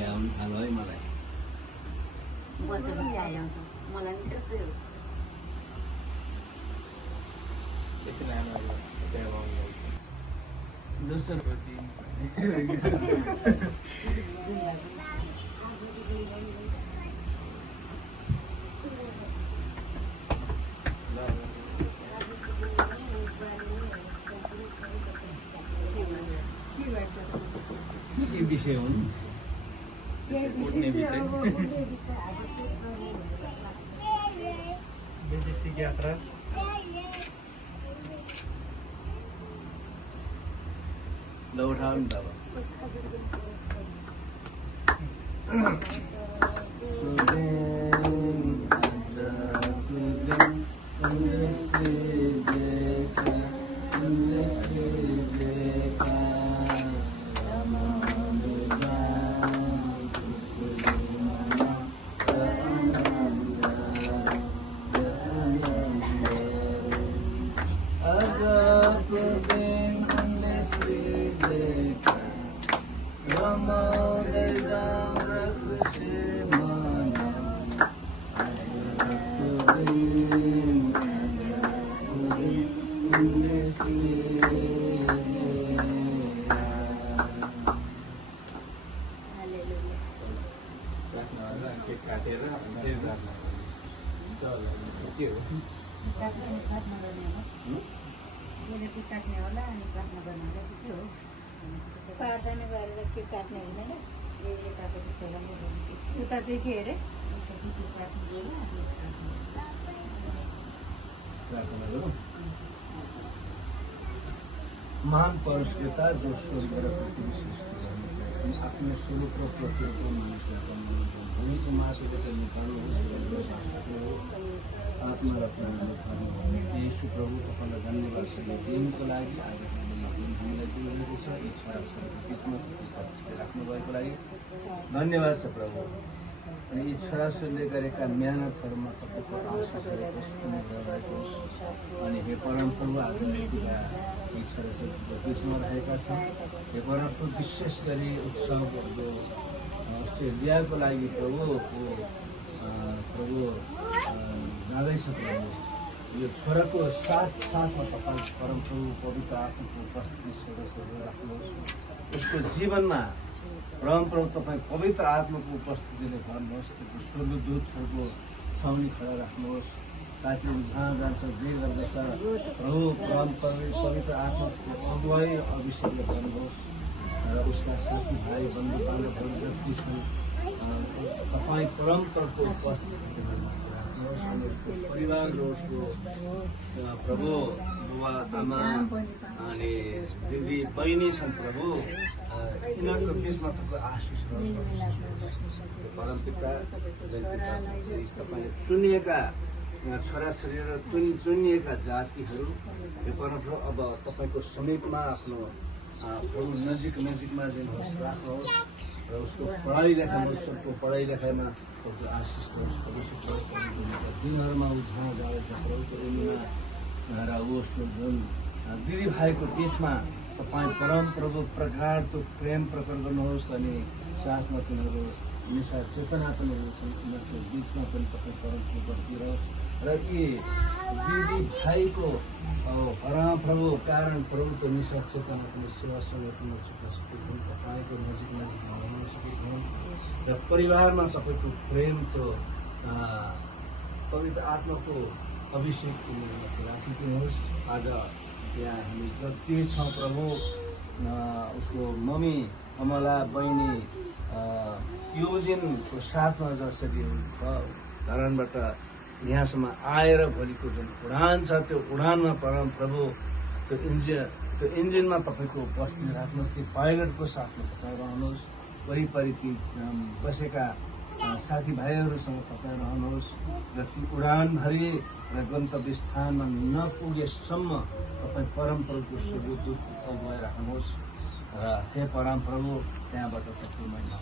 आउनु थाल्यो है मलाई। बसेपछि आइआउँछ मलाई पनि त्यस्तै हो। त्यसै लानु दोस्रो के विषय हुन्? वैदेशिक यात्रा ल उठाउनु नि बाबा। प्रार्थना गरेर के काट्ने हुँदैन उता चाहिँ के अरे महान परमेश्वरता जो स्वर्ग र पृथ्वी सृष्टि गर्नुभएको आफ्नो स्वरूप र प्रचुरको मानिसलाई भूमिको मासुबाट निकाल्नुहोस्, आत्मा र प्राणलाई खानु। यीशु प्रभु तपाईँलाई धन्यवाद दिनुको लागि आज हामीलाई दिनुभएको छ। यी छोराछोरीको बिचमा राख्नुभएको लागि धन्यवाद छ प्रभु। अनि यी छोराछोरीले गरेका मेहनतहरूमा तपाईँको आशिषहरू अनि हे परमप्रभु आजको कुरा यी छोराछोरीको बिचमा रहेका छन्। हे परमप्रभु विशेष गरी उत्सवहरू अस्ट्रेलियाको लागि प्रभु जाँदैछ प्रभु। यो छोराको साथमा तपाईँ परमप्रभु पवित्र आत्माको उपस्थिति सदस्यहरू राख्नुहोस्। उसको जीवनमा परमप्रभु तपाईँ पवित्र आत्माको उपस्थितिले गर्नुहोस्। त्यो स्वर्गदूतहरूको छाउनी खडा राख्नुहोस् ताकि जहाँ जान्छ जे गर्दछ प्रभु पवित्र आत्माको अगुवाई अभिषेकले गर्नुहोस् र उसका साथीभाइ बन्धु बान्धवहरू जति छन् तपाईँ परमप्रभुको उपस्थितिले परिवार र उसको प्रभु बुवा आमा अनि दिदी बहिनी छन् प्रभु। यिनीहरूको बिचमा तपाईँ आशिष परमपिता तपाईँले चुनिएका छोराछोरी र चुनिएका जातिहरू यो परमप्रभु अब तपाईँको समीपमा आफ्नो प्रभु नजिकमा दिनुहोस्, राख्नुहोस् र उसको पढाइ लेखाइमा उसको पढाइ लेखाइमा उसको आशिष दिनहरूमा ऊ जहाँ जाँदैछ प्रभुको एरियामा र उसको जुन दिदीभाइको बिचमा तपाईँ परमप्रभु प्रकारको प्रेम प्रकट गर्नुहोस्। अनि साथमा तिनीहरू निशा चेतना पनि हुन्छन्, तिनीहरूको बिचमा पनि तपाईँ परमप्रभु बस्दिनुहोस् र यी दिदीभाइको परमप्रभु कारण प्रभुको निशा चेतना पनि सेवा सङ्गठनमा चुक्न सकेको तपाईँको नजिकमा हुन सकेको र परिवारमा तपाईँको प्रेमको पवित्र आत्माको अभिषेकको निम्ति राखिदिनुहोस्। आज यहाँ हामी जति छौँ प्रभु उसको मम्मी अमला बहिनी योजनको साथमा जसरी धरानबाट यहाँसम्म आएर भोलिको जुन उडान छ त्यो उडानमा परमप्रभु त्यो इन्जिनमा तपाईँको उपस्थिति राख्नुहोस्। त्यो पाइलटको साथमा तपाईँ रहनुहोस्। वरिपरि बसेका साथीभाइहरूसँग तपाईँ रहनुहोस् र त्यो उडानभरि र गन्तव्य स्थानमा नपुगेसम्म तपाईँ परमप्रभुको स्वर्गदूतको अगुवाई राख्नुहोस् र हे परमप्रभु त्यहाँबाट तपाईँ महिना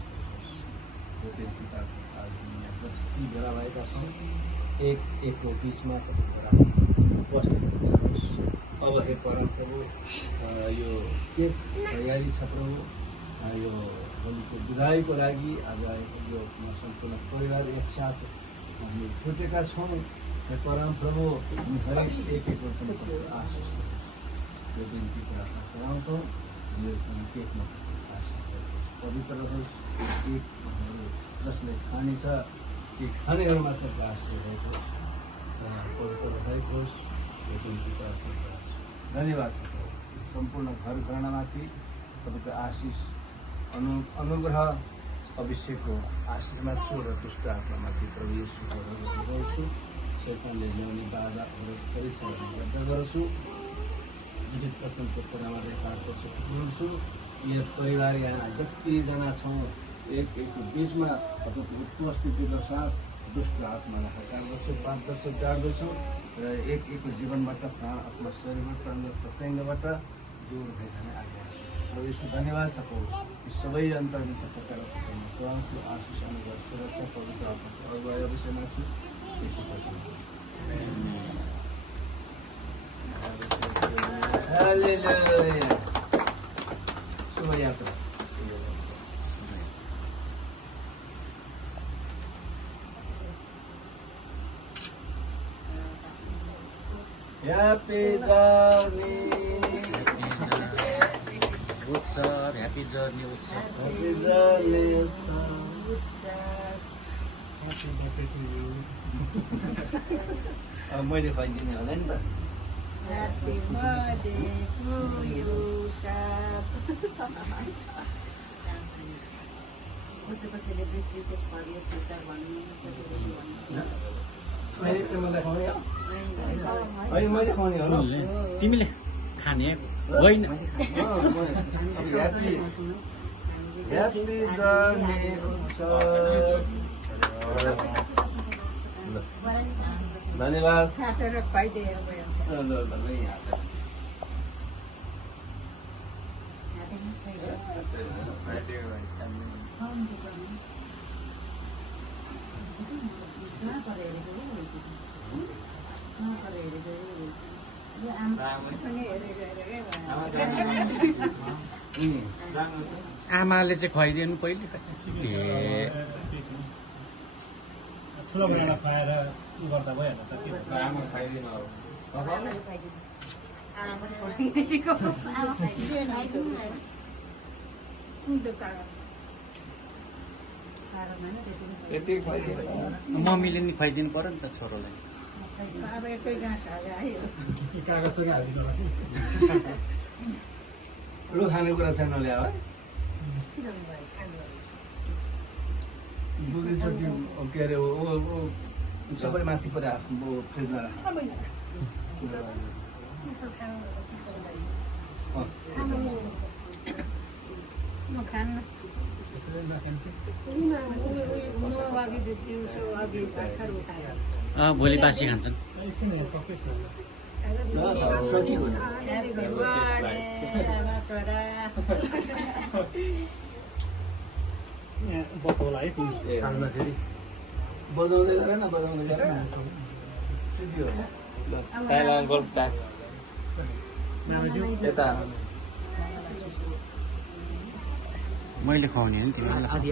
जति भेला भएका छौँ एकको बिचमा तपाईँ उपस्थित हुनुहोस्। अब हे परमप्रभु यो के तयारी छ प्रभु यो होलीको विदाईको लागि आज यो सम्पूर्ण परिवार एकसाथ हामी छुटेका छौँ र परमप्रभु हरेक एक आशिष यो बिन्ती प्रार्थना चढाउँछौँ यो केकमा आशिष पवित्र रहोस् केकहरू जसले खाने छ ती खानेहरू मात्र आशिष रहेको पवित्र रहेको होस् यो बिन्ती प्रार्थना धन्यवाद छ सम्पूर्ण घर घरनामाथि तपाईँको आशिष अनुग्रह अभिषेकको आशिष माग्छु र दुष्ट आत्मामाथि प्रभु येशूको गर्छु शैतानले ल्याउने बाधाहरू परिसरहरू रद्द गर्छु जीवित वचनको कुरामा रेखाको पुर्याउँछु यो परिवार यहाँ जतिजना छौँ एक बिचमा तपाईँको उपस्थितिको साथ दुष्ट आत्मालाई हटार्दछु बाँध्दछु टार्दछु र एकको जीवनबाट प्राण आफ्नो शरीरबाट अङ्ग प्रत्यङ्गबाट दूर भइजाने आज्ञा र यसो धन्यवाद सकौ यी सबै अन्तर्गत प्रकार चलाउँछु आशिष अनुग्रह सुरक्षा पवित्र आत्माको अगुवाई अवश्य माग्छु यसो हालेलुया शुभ यात्रा Happy journey. उत्सव ह्याप्पी जर्नी उत्सव Happy journey. मैले खुवाइदिने होला नि त Happy birthday to you, Shab. कसैले विशेष पर्यो फ्युचर भन्नु मलाई खुवाउने हो होइन मैले खुवाउने हो तिमीले खाने होइन Happy journey धन्यवाद काटेर खुवाइदिएर गयो आमाले चाहिँ खुवाइदिनु पहिले ठुलो बनाएर खुवाएर उ गर्दा भइहाल्छ त के आमा खाइदिनु यति खुवाइदिनु मम्मीले नि खुवाइदिनु पर्यो नि त छोरोलाई अब एकै गाँस हाल्यो आयो कागजसँग हालिदिनु होला ठुलो खानेकुरा छैन ल्यायो है दुईचोटि के अरे सबै माथि परे आफ्नो फ्रिजमा राख म खान्न अघि दिउँसो अघि भर्खर उठायो भोलि बासी खान्छन् एकछिन सकेस् न यहाँ बस होला है खाँदाखेरि बजाउँदै गरेन बजाउँदै गरेन साइला गोल्फ ट्याक्स यता मैले खुवाउने नि तिमीलाई आदि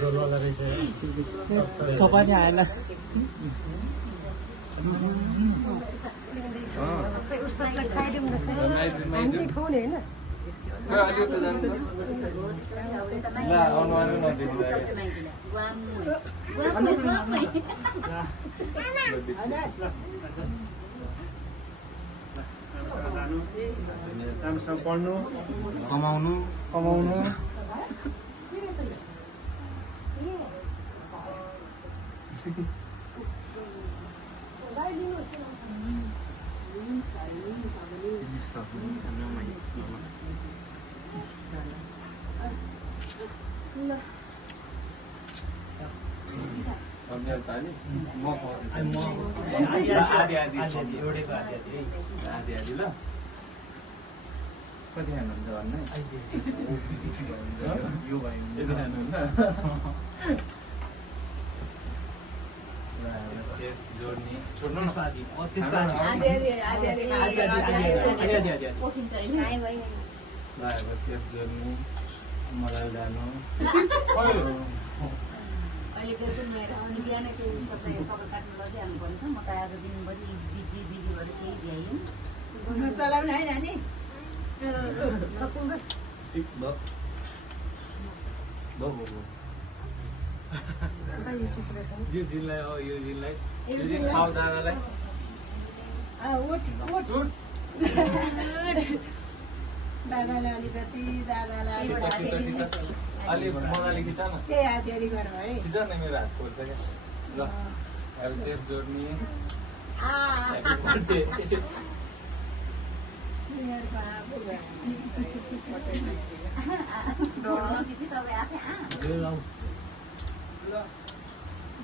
जोलवाला रहेछ चपाती आएन राम्रोसँग पढ्नु कमाउनु आदि ल कति खानुहुन्छ भन्ने यो भयो यति खानुहुन्छ जोड्ने छोड्नु न लगाएको सेभ गर्नु मलाई जानु अहिले त्यो मेरो अनि बिहानै त्यो सबै कपाल काट्नु लगिहाल्नु पर्छ म त आज दिनभरि बिजी भएर केही भ्याइनँ चलाउने है नानी ठिक भयो यो जिनलाई यो जिनलाई खाऊ दादालाई दादालाई अलिकति दादालाई अलिक मजाले खिच न त्यही हातेरी गर्नु है खिच न मेरो हात खोल्छ क्या ल अब सेफ जोड्ने मेरो बाबु तपाईँ आफै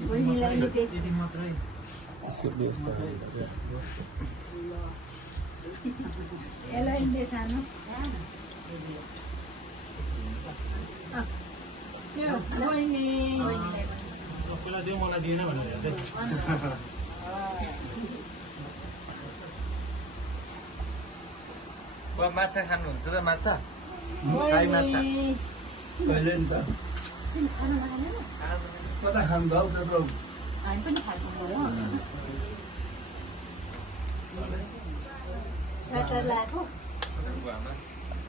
बहिनीलाई नि त्यही यति मात्रै यसलाई नि सानो त्यो बहिनी सबैलाई दियो मलाई दिएन भनेर हेर्दै माछा खानुहुन्छ त माछा खाइ माछा कहिले नि त कता खानु भाउ त्यत्रो हामी पनि खान्छौँ स्वेटर लगाएको घरमा